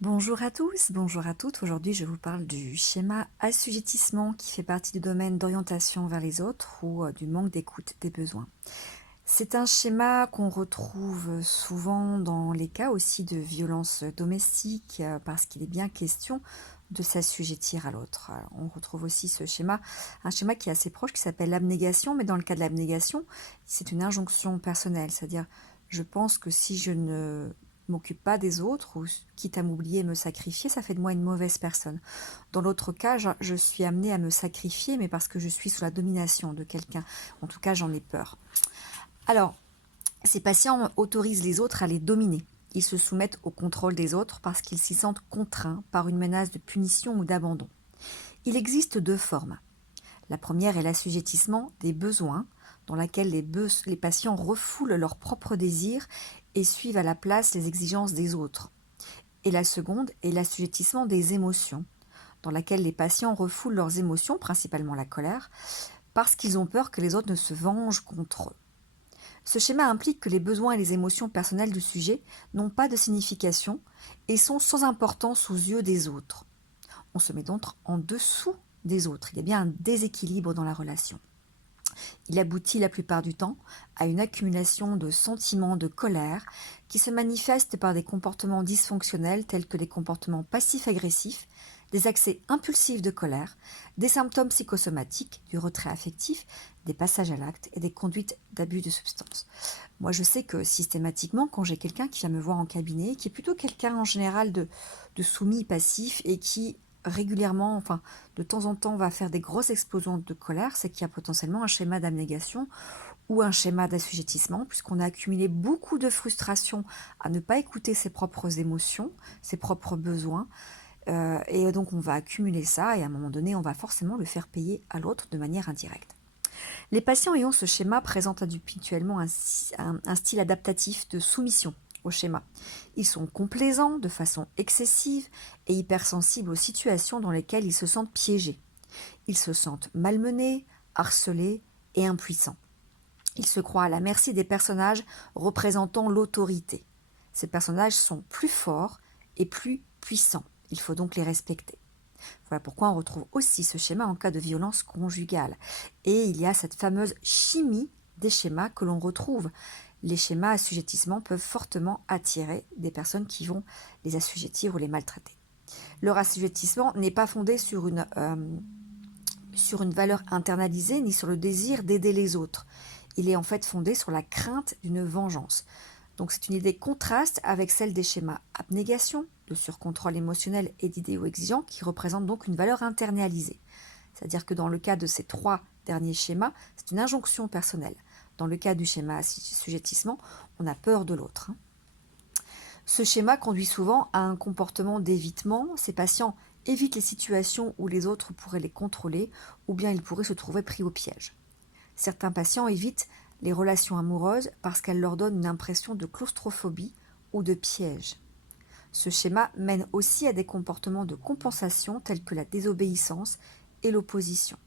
Bonjour à tous, bonjour à toutes. Aujourd'hui, je vous parle du schéma assujettissement qui fait partie du domaine d'orientation vers les autres ou du manque d'écoute des besoins. C'est un schéma qu'on retrouve souvent dans les cas aussi de violence domestique parce qu'il est bien question de s'assujettir à l'autre. Alors, on retrouve aussi ce schéma, un schéma qui est assez proche qui s'appelle l'abnégation, mais dans le cas de l'abnégation, c'est une injonction personnelle, c'est-à-dire je pense que si je ne m'occupe pas des autres ou quitte à m'oublier et me sacrifier, ça fait de moi une mauvaise personne. Dans l'autre cas, je suis amenée à me sacrifier, mais parce que je suis sous la domination de quelqu'un. En tout cas, j'en ai peur. Alors, ces patients autorisent les autres à les dominer. Ils se soumettent au contrôle des autres parce qu'ils s'y sentent contraints par une menace de punition ou d'abandon. Il existe deux formes. La première est l'assujettissement des besoins, dans laquelle les patients refoulent leurs propres désirs et suivent à la place les exigences des autres. Et la seconde est l'assujettissement des émotions, dans laquelle les patients refoulent leurs émotions, principalement la colère, parce qu'ils ont peur que les autres ne se vengent contre eux. Ce schéma implique que les besoins et les émotions personnelles du sujet n'ont pas de signification et sont sans importance aux yeux des autres. On se met donc en dessous des autres. Il y a bien un déséquilibre dans la relation. Il aboutit la plupart du temps à une accumulation de sentiments de colère qui se manifestent par des comportements dysfonctionnels tels que des comportements passifs-agressifs, des accès impulsifs de colère, des symptômes psychosomatiques, du retrait affectif, des passages à l'acte et des conduites d'abus de substances. Moi, je sais que systématiquement, quand j'ai quelqu'un qui vient me voir en cabinet, qui est plutôt quelqu'un en général de soumis passif et qui régulièrement, enfin de temps en temps, va faire des grosses explosions de colère, c'est qu'il y a potentiellement un schéma d'abnégation ou un schéma d'assujettissement, puisqu'on a accumulé beaucoup de frustration à ne pas écouter ses propres émotions, ses propres besoins, et donc on va accumuler ça, et à un moment donné, on va forcément le faire payer à l'autre de manière indirecte. Les patients ayant ce schéma présentent habituellement un style adaptatif de soumission au schéma. Ils sont complaisants de façon excessive et hypersensibles aux situations dans lesquelles ils se sentent piégés. Ils se sentent malmenés, harcelés et impuissants. Ils se croient à la merci des personnages représentant l'autorité. Ces personnages sont plus forts et plus puissants. Il faut donc les respecter. Voilà pourquoi on retrouve aussi ce schéma en cas de violence conjugale. Et il y a cette fameuse chimie des schémas que l'on retrouve. Les schémas assujettissement peuvent fortement attirer des personnes qui vont les assujettir ou les maltraiter. Leur assujettissement n'est pas fondé sur une valeur internalisée ni sur le désir d'aider les autres. Il est en fait fondé sur la crainte d'une vengeance. Donc c'est une idée contraste avec celle des schémas abnégation, de surcontrôle émotionnel et d'idéaux exigeants qui représentent donc une valeur internalisée. C'est-à-dire que dans le cas de ces trois derniers schémas, c'est une injonction personnelle. Dans le cas du schéma assujettissement, on a peur de l'autre. Ce schéma conduit souvent à un comportement d'évitement. Ces patients évitent les situations où les autres pourraient les contrôler ou bien ils pourraient se trouver pris au piège. Certains patients évitent les relations amoureuses parce qu'elles leur donnent une impression de claustrophobie ou de piège. Ce schéma mène aussi à des comportements de compensation tels que la désobéissance et l'opposition.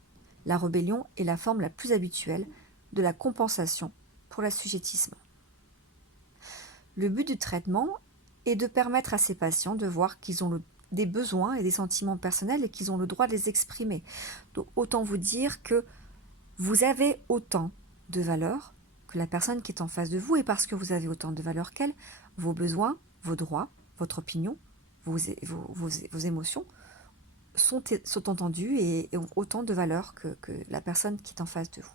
La rébellion est la forme la plus habituelle de la compensation pour l'assujettissement. Le but du traitement est de permettre à ces patients de voir qu'ils ont des besoins et des sentiments personnels et qu'ils ont le droit de les exprimer. Donc, autant vous dire que vous avez autant de valeur que la personne qui est en face de vous, et parce que vous avez autant de valeur qu'elle, vos besoins, vos droits, votre opinion, vos émotions sont entendus et ont autant de valeur que la personne qui est en face de vous.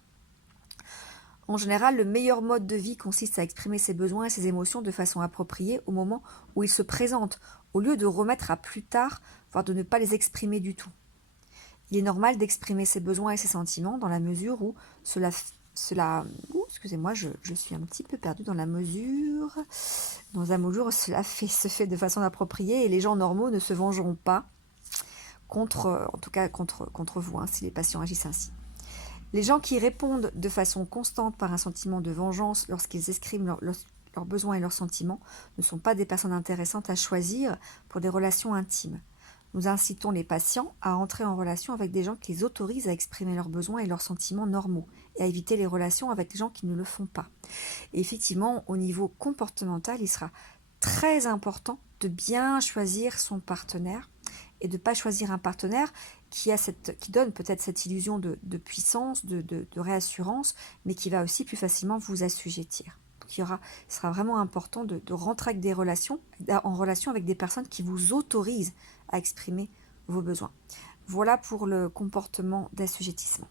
En général, le meilleur mode de vie consiste à exprimer ses besoins et ses émotions de façon appropriée au moment où ils se présentent, au lieu de remettre à plus tard, voire de ne pas les exprimer du tout. Il est normal d'exprimer ses besoins et ses sentiments dans la mesure où excusez-moi, je suis un petit peu perdue dans la mesure où se fait de façon appropriée et les gens normaux ne se vengeront pas contre vous, si les patients agissent ainsi. Les gens qui répondent de façon constante par un sentiment de vengeance lorsqu'ils expriment leurs besoins et leurs sentiments ne sont pas des personnes intéressantes à choisir pour des relations intimes. Nous incitons les patients à entrer en relation avec des gens qui les autorisent à exprimer leurs besoins et leurs sentiments normaux et à éviter les relations avec des gens qui ne le font pas. Et effectivement, au niveau comportemental, il sera très important de bien choisir son partenaire et de ne pas choisir un partenaire qui donne peut-être cette illusion de puissance, de réassurance, mais qui va aussi plus facilement vous assujettir. Donc ce sera vraiment important de rentrer en relation avec des personnes qui vous autorisent à exprimer vos besoins. Voilà pour le comportement d'assujettissement.